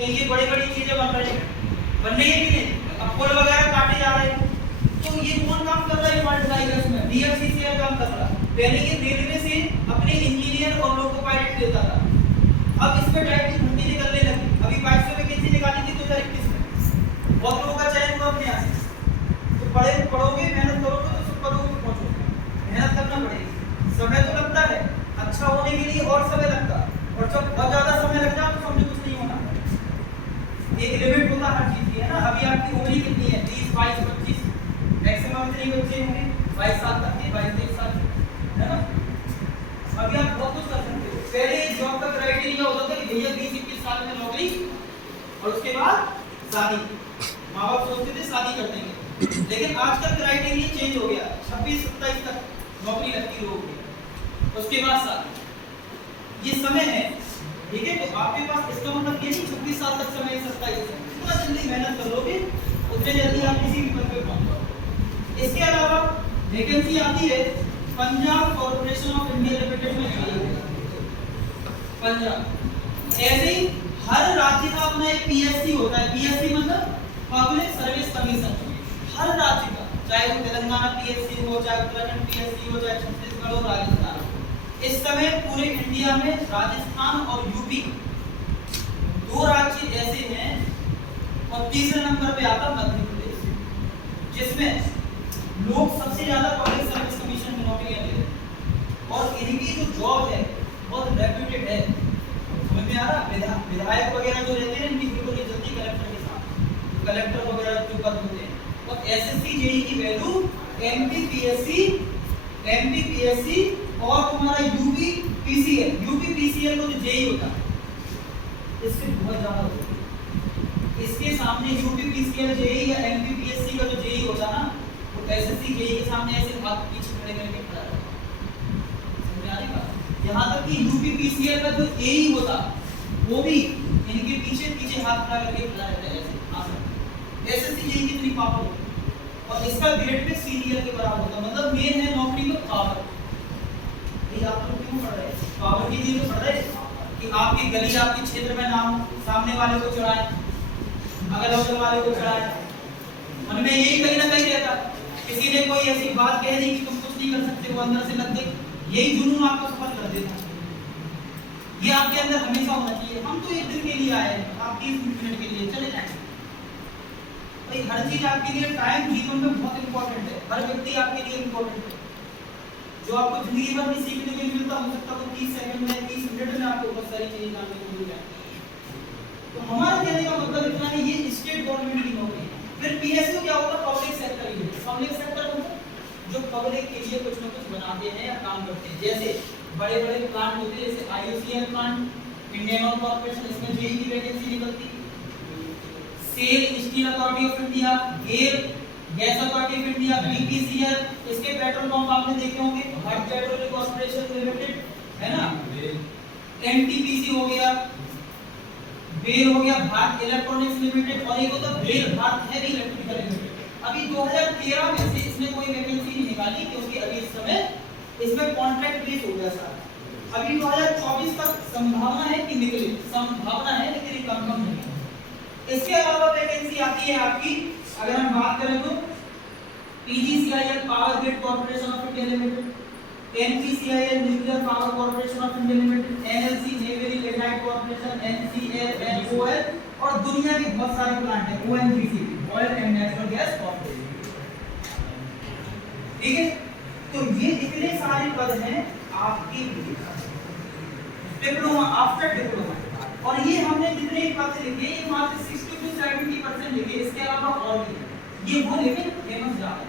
तो ये बड़ी बड़ी चीजें बन रही है, बन रही है कि नहीं? अब पुल वगैरह काटे जा रहे हैं, तो ये कौन काम कर रहा है? वर्ल्ड टाइगर्स में DFCCL काम कर रहा है। पहले ये रेलवे से अपने इंजीनियर और लोको पायलट लेता था, अब इसमें डायरेक्टली भर्ती निकलने लगी। अभी 2200 वैकेंसी निकाली थी 2021 में, बहुत लोगों का चयन हुआ अपने यहाँ से। तो पढ़ोगे मेहनत करोगे तो सब पढ़ोगे पहुंचोगे, मेहनत करना पड़ेगी। समय तो लगता है, अच्छा होने के लिए और समय लगता है, और जब बहुत ज्यादा समय लग जाए तो समझो कुछ नहीं होना। एक लिमिट होता हर चीज की, है ना? अभी आपकी उम्र ही कितनी है? 20, 22, 25, मैक्सिमम इतने बच्चे होंगे 22 साल तक के, 22-23 साल, है ना? अभी आप बहुत कुछ कर सकते हो। पहले जॉब का क्राइटेरिया होता था कि भैया 20-21 साल में नौकरी और उसके बाद शादी। माँ बाप सोचते थे शादी कर देंगे, लेकिन आजकल क्राइटेरिया चेंज हो गया। 26-27 तक नौकरी लगती होगी, उसके बाद शादी। ये समय है, ठीक है? तो आपके पास इसका मतलब ये नहीं 26 साल तक समय है, 27 है। जितना जल्दी मेहनत कर लोगे उतने जल्दी आप किसी भी पद पे पहुंच जाओगे। इसके अलावा वैकेंसी आती है Punjab corporation of India limited में चाहिए। पंजाब ऐसे ही हर राज्य का अपना एक PSC होता है। PSC मतलब पब्लिक सर्विस कमीशन। हर राज्य का, चाहे वो तेलंगाना PSC हो, चाहे उत्तराखंड PSC हो, चाहे छत्तीसगढ़ हो, राजस्थान। इस समय पूरे इंडिया में राजस्थान और यूपी दो राज्य ऐसे हैं, और तीसरे नंबर पे आता मध्य प्रदेश, जिसमें लोग सबसे ज्यादा पब्लिक सर्विस कमीशन में नौकरियां ले रहे हैं। और इनकी जो जॉब है बहुत रेप्यूटेड है। समझ में आ रहा? विधायक वगैरह जो रहते हैं इनकी बिल्कुल इज्जत कलेक्टर के साथ, कलेक्टर वगैरह जो पद होते हैं। और SSC JEE की वैल्यू MP PSC और तुम्हारा UP PCL को जो JEE होता है इससे बहुत ज्यादा होता है। इसके सामने UP PCL JEE या MP PSC का जो JEE होता ना, वो SSC JEE के सामने ऐसे हाथ पीछे खड़े करके खड़ा रहता है। समझ में आने का? यहाँ तक कि UP PCL का जो JEE होता वो भी इनके पीछे हाथ खड़ा करके खड़ा रहता है ऐसे। SSC JEE कितनी पावर होती है, और इसका ग्रेड पे सीनियर के बराबर होता है। मतलब मेन है नौकरी में पावर। ये आप लोग क्यों पढ़ रहे हैं? पावर की लिए पढ़ रहे हैं कि आपकी गली, आपके क्षेत्र में नाम सामने वाले को चढ़ाए, अगल बगल वाले को चढ़ाए। मन में यही कहीं ना कहीं रहता। किसी ने कोई ऐसी बात कह दी कि तुम कुछ नहीं कर सकते, वो अंदर से लग गई, यही जुनून आपको सफल कर देता। ये आपके अंदर हमेशा होना चाहिए। हम तो एक दिन के लिए आए हैं, आप 30 मिनट के लिए चले जाएं। भाई हर चीज आपके लिए, टाइम जीवन में बहुत इंपॉर्टेंट है। हर व्यक्ति आपके लिए इंपॉर्टेंट है। जो आपको जिंदगी भर में सीखने को मिलता, हो सकता है 30 सेकंड में, 30 मिनट में आपको बहुत सारी चीजें जानने को मिल जाए। तो हमारा कहने का मतलब इतना है, ये स्टेट गवर्नमेंट की नौकरी है। फिर PSU क्या होगा? पब्लिक सेक्टर ही। पब्लिक सेक्टर मतलब जो पब्लिक के लिए कुछ ना कुछ बनाते हैं या काम करते हैं। जैसे बड़े बड़े प्लांट होते हैं, जैसे IOCL plant, Indian oil corporation, इसमें JEE की वैकेंसी निकलती। SAIL steel authority of India, GAIL gas authority of India, BPCL, इसके पेट्रोल पंप आपने देखे होंगे, भारत पेट्रोलियम कॉर्पोरेशन लिमिटेड, है ना? NTPC हो गया, बेल हो गया, भारत इलेक्ट्रॉनिक्स लिमिटेड, और एक होता BHEL, Bharat heavy electrical limited. अभी 2013 में से इसमें कोई वैकेंसी नहीं निकाली, क्योंकि अभी इस समय इसमें कॉन्ट्रैक्ट बेस हो गया सारा। अभी 2024 तक संभावना है कि निकले, संभावना है लेकिन कंफर्म नहीं है। इसके अलावा वैकेंसी आती है आपकी, अगर हम बात करें तो PGCIL power grid corporation of India limited, NPCIL nuclear power corporation of India limited, NLC naval lignite corporation, NCL, NOL, और दुनिया के बहुत सारे प्लांट हैं, ONGC oil and natural gas corporation. ठीक है? तो ये इतने सारे पद हैं आपकी डिप्लोमा, आफ्टर डिप्लोमा। और ये हमने जितने पद लिखे, ये मात्र 60 to 70% लिखे, इसके अलावा और भी है। ये वो लिखे फेमस ज्यादा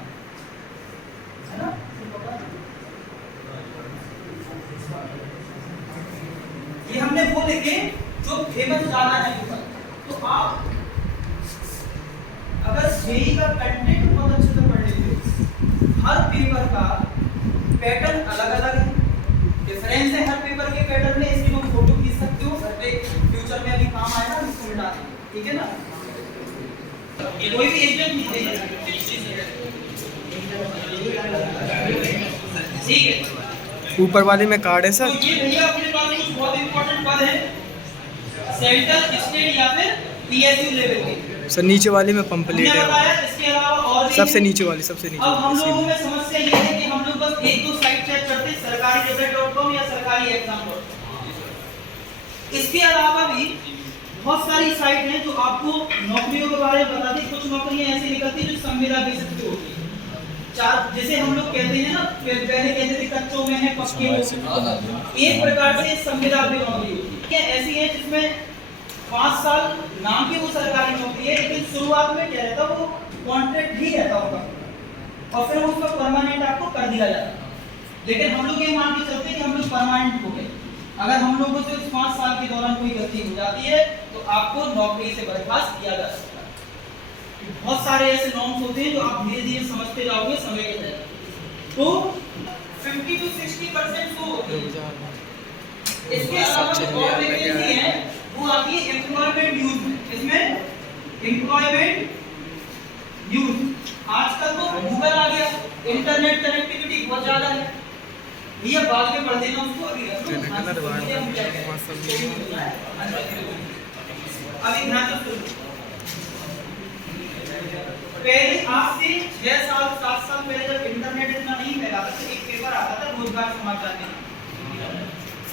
है ना? ये हमने वो लिखे जो फेमस ज्यादा है। तो आप अगर JEE का कंटेंट बहुत अच्छे से पढ़ लेते हो, हर पेपर का पैटर्न अलग अलग है, डिफरेंस है हर पेपर के पैटर्न में। इसकी तुम फोटो खींच सकते हो, घर पे फ्यूचर में अभी काम आएगा, इसको मिटा देंगे। ठीक है ना? कोई भी एजेंट नहीं देगा। ठीक है? ऊपर वाले में कार्ड है सर। तो ये भैया अपने पास कुछ बहुत इंपॉर्टेंट पद है, सेंट्रल, स्टेट या फिर PSU लेवल के। सर नीचे वाले में पंपलेट हमने है, बताया इसके अलावा और भी सबसे है। नीचे वाली, सबसे नीचे अब हम लोगों वाली। में समस्या ये है कि हम लोग बस एक दो साइट चेक करते हैं, सरकारी रिजल्ट.com या सरकारी एग्जाम.com। इसके अलावा भी बहुत सारी साइट हैं जो आपको नौकरियों के बारे में बताती। कुछ नौकरियां ऐसी निकलती हैं जो संविदा बेसिस पे होती है। चार जैसे हम लोग कहते हैं ना, पहले कहते थे कच्चों में है पक्के हो, एक प्रकार से संविदा पे नौकरी होती है। ऐसी है जिसमें 5 साल नाम की वो सरकारी नौकरी है, लेकिन शुरुआत में क्या रहता है, वो कॉन्ट्रैक्ट ही रहता होगा और फिर उसको परमानेंट आपको कर दिया जाता। लेकिन हम लोग ये मान के चलते हैं कि हम लोग परमानेंट हो गए। अगर हम लोगों से उस 5 साल के दौरान कोई गलती हो जाती है तो आपको नौकरी से बर्खास्त किया जा सकता है। बहुत सारे ऐसे नॉर्म्स होते हैं जो आप धीरे धीरे समझते जाओगे समय के साथ। तो 50 to 60% तो होती है। इसके अलावा जो और वैकेंसी है वो आती है एम्प्लॉयमेंट यूज में। इसमें एम्प्लॉयमेंट यूज, आजकल तो गूगल आ गया, इंटरनेट कनेक्टिविटी बहुत ज्यादा है। ये बाद में पढ़ देना उसको, अभी रख लो। अभी ध्यान से पहले आज से 6 साल 7 साल पहले जब इंटरनेट इतना नहीं फैला था तो एक पेपर आता था रोजगार समाचार के।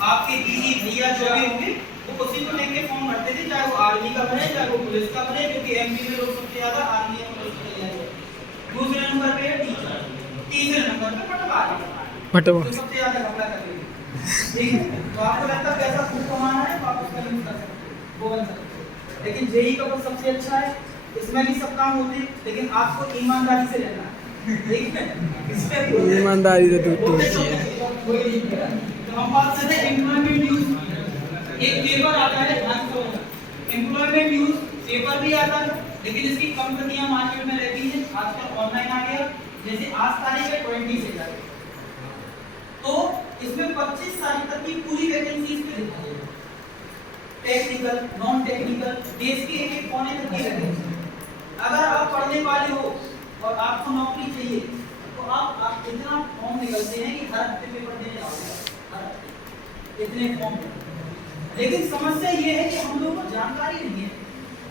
आपके दीदी भैया जो भी होंगे वो उसी को लेके फॉर्म भरते थे, चाहे वो आर्मी का बने चाहे वो पुलिस का बने, क्योंकि एमपी में लोग सबसे ज्यादा आर्मी और पुलिस के लिए हैं। दूसरे नंबर पे है टीचर, तीसरे नंबर पे पटवारी, तो सबसे ज्यादा घपला करते हैं। ठीक है, तो आपको लगता है पैसा खूब कमाना है तो आप उसका यूज कर सकते हो, वो बन सकते हो। लेकिन जेई का तो सबसे अच्छा है, इसमें भी सब काम होते हैं, लेकिन आपको ईमानदारी से रहना है। ठीक है, इसमें भी ईमानदारी से दूध चाहिए। तो हम बात करते हैं एम्प्लॉयमेंट यूज। एक पेपर आता है, ध्यान से एम्प्लॉयमेंट यूज पेपर भी आता है, लेकिन इसकी कम प्रतियां मार्केट में रहती हैं। आजकल ऑनलाइन आ गया, जैसे आज तारीख है 20 से जाए तो इसमें 25 तारीख तक की पूरी वैकेंसीज पे लिखा है, टेक्निकल नॉन टेक्निकल, देश के एक कोने तक की वैकेंसी। अगर आप पढ़ने वाले हो और आपको नौकरी चाहिए तो आप इतना फॉर्म निकलते हैं कि हर हफ्ते पेपर देने आओगे, हर हफ्ते इतने फॉर्म। लेकिन समस्या ये है कि हम लोगों को जानकारी नहीं है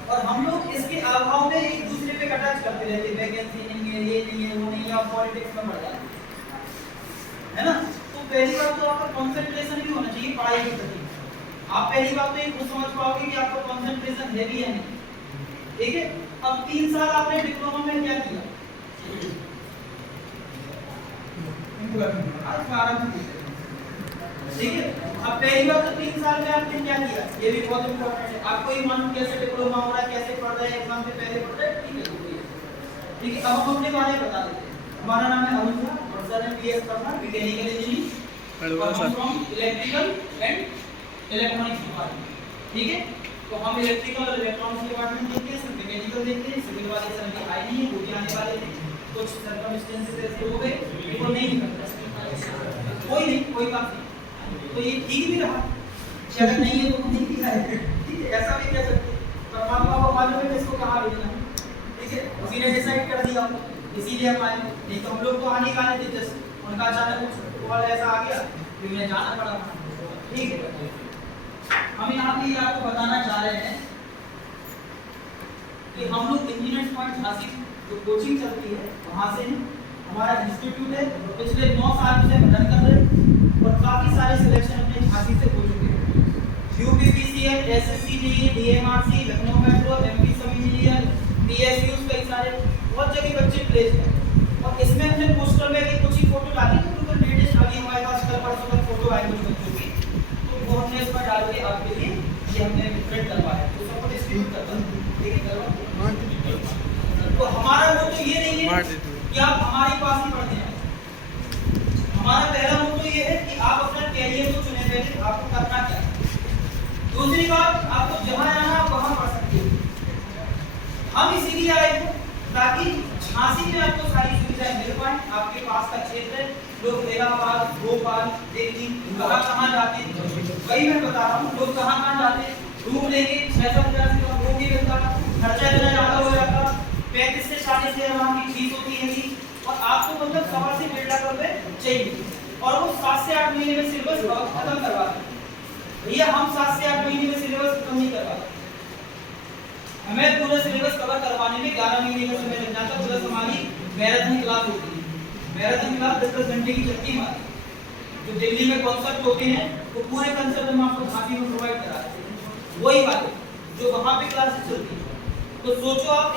और हम लोग इसके अभाव में एक दूसरे पे अटैच करते रहते हैं, वैकेंसी नहीं है, ये नहीं है, वो नहीं है, और पॉलिटिक्स में बढ़ जाते हैं, है ना। तो पहली बात तो आपका कंसंट्रेशन भी होना चाहिए पढ़ाई के प्रति। आप पहली बात तो ये खुद समझ पाओगे कि आपका कंसंट्रेशन है भी या नहीं। ठीक है, अब 3 साल आपने डिप्लोमा में क्या किया, ठीक है। अब पहली बात तो 3 साल में आपने क्या किया, ये भी बहुत इंपॉर्टेंट है। आपको ये मालूम कैसे डिप्लोमा हो रहा है, कैसे पढ़ रहे हैं, एग्जाम से पहले पढ़ रहे हैं, ठीक है। अब हम अपने बारे में बता देते हैं। हमारा नाम है अरुण झा और सर है पीएस करना मैकेनिकल इंजीनियरिंग और हम from electrical and electronics department. ठीक है, तो हम इलेक्ट्रिकल और इलेक्ट्रॉनिक्स डिपार्टमेंट देखते हैं, सर मैकेनिकल देखते हैं। सिविल वाले सर भी आए नहीं है, वो भी आने वाले थे, कुछ सर्कमस्टेंसेस ऐसे हो गए वो नहीं निकल कोई नहीं, कोई बात नहीं। तो ये ठीक भी रहा, अगर नहीं है तो नहीं किया है, ठीक है, ऐसा भी कह सकते हैं। परमात्मा को मालूम है किसको कहाँ भेजना है, ठीक है, उसी ने डिसाइड कर दिया, इसीलिए हम आए। नहीं तो हम लोग तो आने का आने थे, जस्ट उनका अचानक कुछ और ऐसा आ गया कि उन्हें जाना पड़ा, ठीक है। हम यहाँ पे आपको बताना चाह रहे हैं कि हम लोग इंजीनियर्स पॉइंट झांसी जो कोचिंग चलती है वहाँ से हैं। हमारा इंस्टीट्यूट है, पिछले 9 साल से हम रन कर रहे हैं और काफ़ी सारे सिलेक्शन अपने झांसी से हो चुके हैं। UPPCL, SSC, DMRC, Lucknow metro, MP सब इंजीनियर, पीएसयूज, कई सारे बहुत जगह बच्चे प्लेस हैं। और इसमें हमने पोस्टर में भी कुछ ही फोटो डाली, तो बिल्कुल लेटेस्ट अभी हमारे पास कल परसों तक फोटो आई कुछ बच्चों की, तो वो हमने इस पर डाल के आपके लिए ये हमने प्रिंट करवाया, तो सबको डिस्ट्रीब्यूट करता हूँ, ठीक है। तो हमारा मोटो ये नहीं है कि आप हमारे पास ही पढ़ने आए। हमारा पहला मोटो ये है कि आप अपना कैरियर को चुने, पहले आपको करना क्या है। दूसरी बात, आपको जहाँ जाना आप वहाँ पढ़ सकते हो। हम इसीलिए आए थे ताकि झांसी में आपको सारी सुविधाएं मिल पाए। आपके पास का क्षेत्र है, लोग इलाहाबाद, भोपाल, दिल्ली कहाँ जाते हैं, वही मैं बता रहा हूँ। लोग कहाँ जाते हैं, रूम लेंगे 6,000 से कम रूम नहीं मिलता, खर्चा इतना ज़्यादा हो जाता, 35 से 40 हज़ार वहाँ की फीस होती है जी, और आपको मतलब 1.25 से 1.5 लाख रुपए चाहिए, और वो 7 से 8 महीने में सिलेबस खत्म करवा दें। भैया हम 7 से 8 महीने में सिलेबस खत्म नहीं करवाते, हमें पूरा सिलेबस कवर करवाने में 11 महीने का समय लग जाता, प्लस हमारी मैराथन क्लास होती है। मैराथन क्लास 10-10 घंटे की चलती है हमारी। जो दिल्ली में कॉन्सेप्ट होते हैं वो पूरे कॉन्सेप्ट हम आपको झांसी में प्रोवाइड कराते हैं, वही बात है जो वहाँ पे क्लासेस चलती है। तो सोचो आप